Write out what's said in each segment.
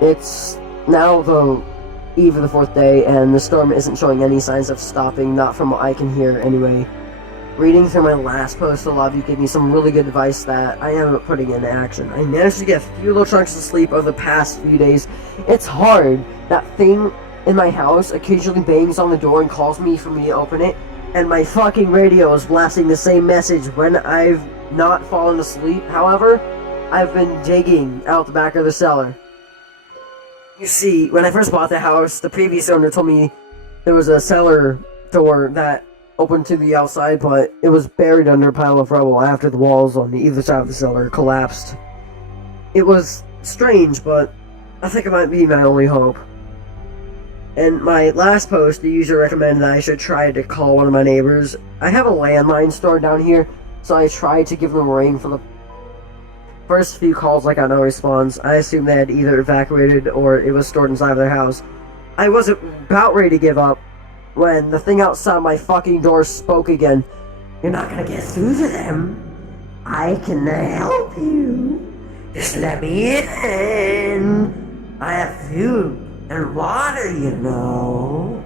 It's now the eve of the 4th day, and the storm isn't showing any signs of stopping, not from what I can hear anyway. Reading through my last post, a lot of you gave me some really good advice that I am putting into action. I managed to get a few little chunks of sleep over the past few days. It's hard. That thing in my house occasionally bangs on the door and calls me for me to open it, and my fucking radio is blasting the same message when I've not fallen asleep. However, I've been digging out the back of the cellar. You see, when I first bought the house, the previous owner told me there was a cellar door that opened to the outside, but it was buried under a pile of rubble after the walls on either side of the cellar collapsed. It was strange, but I think it might be my only hope. In my last post, the user recommended that I should try to call one of my neighbors. I have a landline stored down here, so I tried to give them a ring. For the first few calls, I got no response. I assumed they had either evacuated or it was stored inside of their house. I was about ready to give up when the thing outside my fucking door spoke again. "You're not gonna get through to them. I can help you. Just let me in. I have food and water, you know."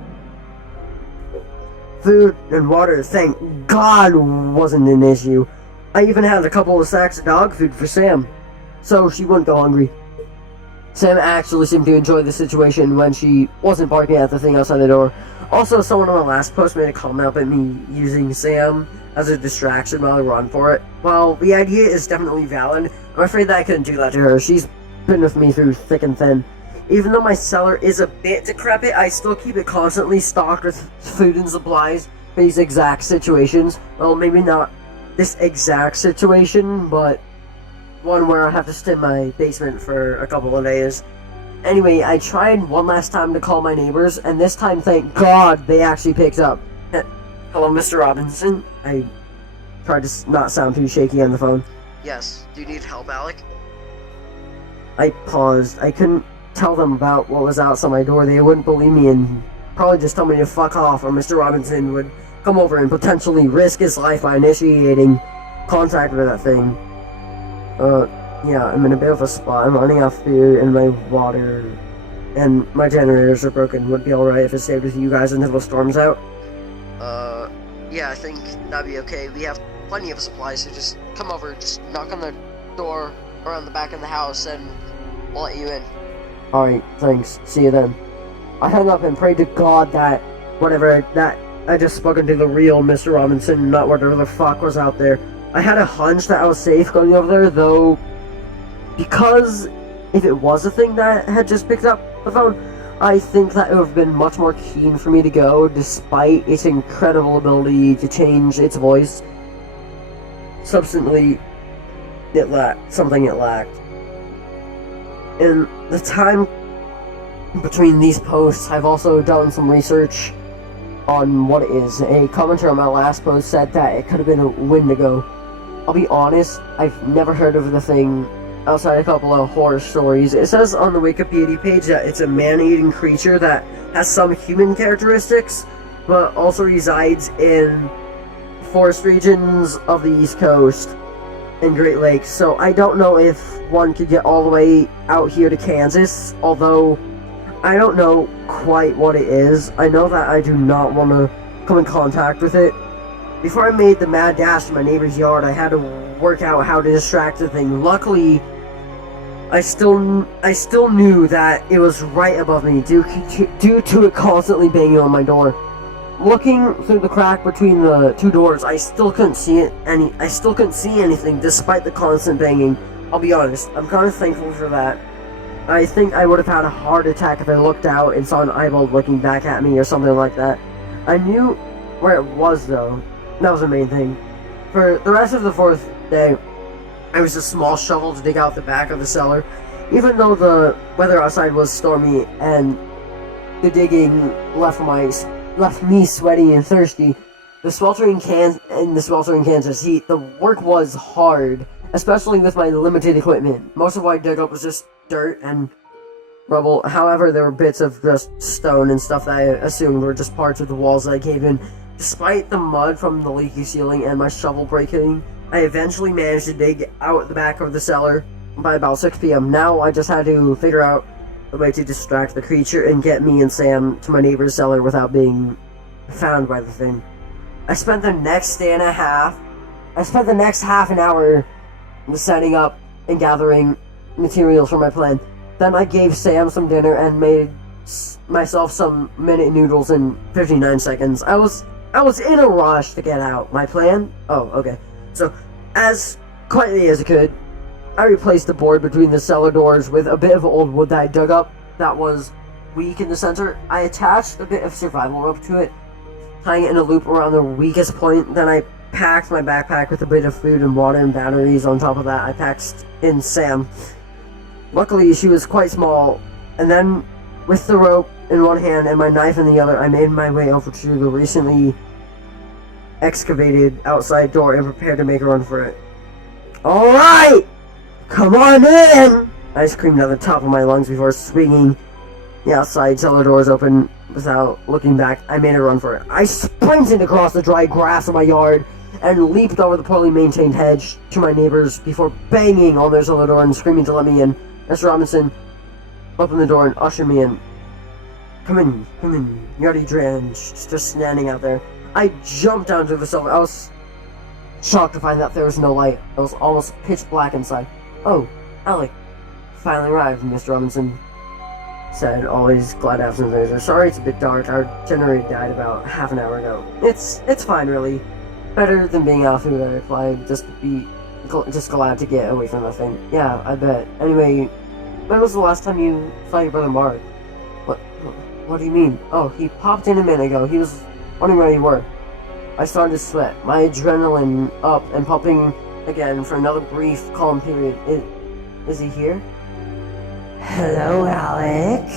Food and water, thank God, wasn't an issue. I even had a couple of sacks of dog food for Sam, so she wouldn't go hungry. Sam actually seemed to enjoy the situation when she wasn't barking at the thing outside the door. Also, someone on my last post made a comment about me using Sam as a distraction while I run for it. While the idea is definitely valid, I'm afraid that I couldn't do that to her. She's been with me through thick and thin. Even though my cellar is a bit decrepit, I still keep it constantly stocked with food and supplies for these exact situations. Well, maybe not this exact situation, but one where I have to stay in my basement for a couple of days. Anyway, I tried one last time to call my neighbors, and this time, thank God, they actually picked up. "Hello, Mr. Robinson?" I tried to not sound too shaky on the phone. "Yes, do you need help, Alec?" I paused. I couldn't tell them about what was outside my door. They wouldn't believe me and probably just tell me to fuck off, or Mr. Robinson would come over and potentially risk his life by initiating contact with that thing. Yeah, I'm in a bit of a spot. I'm running out of food and my water, and my generators are broken. Would it be alright if I stayed with you guys until the storm's out? Yeah, I think that'd be okay. We have plenty of supplies, so just come over, just knock on the door around the back of the house, and we'll let you in. Alright, thanks. See you then. I hung up and prayed to God that I just spoken to the real Mr. Robinson, not whatever the fuck was out there. I had a hunch that I was safe going over there, though, because if it was a thing that had just picked up the phone, I think that it would have been much more keen for me to go, despite its incredible ability to change its voice. Subsequently, it lacked. In the time between these posts, I've also done some research on what it is. A commenter on my last post said that it could have been a Wendigo. I'll be honest, I've never heard of the thing outside a couple of horror stories. It says on the Wikipedia page that it's a man-eating creature that has some human characteristics, but also resides in forest regions of the East Coast and Great Lakes. So I don't know if one could get all the way out here to Kansas, although I don't know quite what it is. I know that I do not want to come in contact with it. Before I made the mad dash to my neighbor's yard, I had to work out how to distract the thing. Luckily, I still knew that it was right above me due to it constantly banging on my door. Looking through the crack between the two doors, I still couldn't see anything despite the constant banging. I'll be honest, I'm kind of thankful for that. I think I would have had a heart attack if I looked out and saw an eyeball looking back at me or something like that. I knew where it was, though. That was the main thing. For the rest of the 4th day, I used a small shovel to dig out the back of the cellar. Even though the weather outside was stormy and the digging left me sweaty and thirsty, the sweltering Kansas heat, the work was hard, especially with my limited equipment. Most of what I dug up was just dirt and rubble. However, there were bits of just stone and stuff that I assumed were just parts of the walls that I caved in. Despite the mud from the leaky ceiling and my shovel breaking, I eventually managed to dig out the back of the cellar by about 6 p.m. Now I just had to figure out a way to distract the creature and get me and Sam to my neighbor's cellar without being found by the thing. I spent the next half an hour setting up and gathering materials for my plan. Then I gave Sam some dinner and made myself some minute noodles in 59 seconds. I was in a rush to get out. My plan? Oh, okay. So, as quietly as I could, I replaced the board between the cellar doors with a bit of old wood that I dug up that was weak in the center. I attached a bit of survival rope to it, tying it in a loop around the weakest point. Then I packed my backpack with a bit of food and water and batteries. On top of that, I packed in Sam. Luckily, she was quite small, and then with the rope in one hand and my knife in the other, I made my way over to the recently excavated outside door and prepared to make a run for it. Alright! Come on in! I screamed at the top of my lungs before swinging the outside cellar doors open without looking back. I made a run for it. I sprinted across the dry grass of my yard and leaped over the poorly maintained hedge to my neighbors before banging on their cellar door and screaming to let me in. Mr. Robinson opened the door and ushered me in. Come in, you're already drenched, just standing out there. I jumped down to the cellar. I was shocked to find that there was no light. It was almost pitch black inside. Oh, Alec, finally arrived, Mr. Robinson said, always glad to have some visitors. Sorry it's a bit dark. Our generator died about half an hour ago. It's fine, really. Better than being out of food, I replied, just glad to get away from that thing. Yeah, I bet. Anyway, when was the last time you saw your brother Mark? What do you mean? Oh, he popped in a minute ago. He was wondering where you were. I started to sweat, my adrenaline up and pumping again for another brief, calm period. Is he here? Hello, Alec.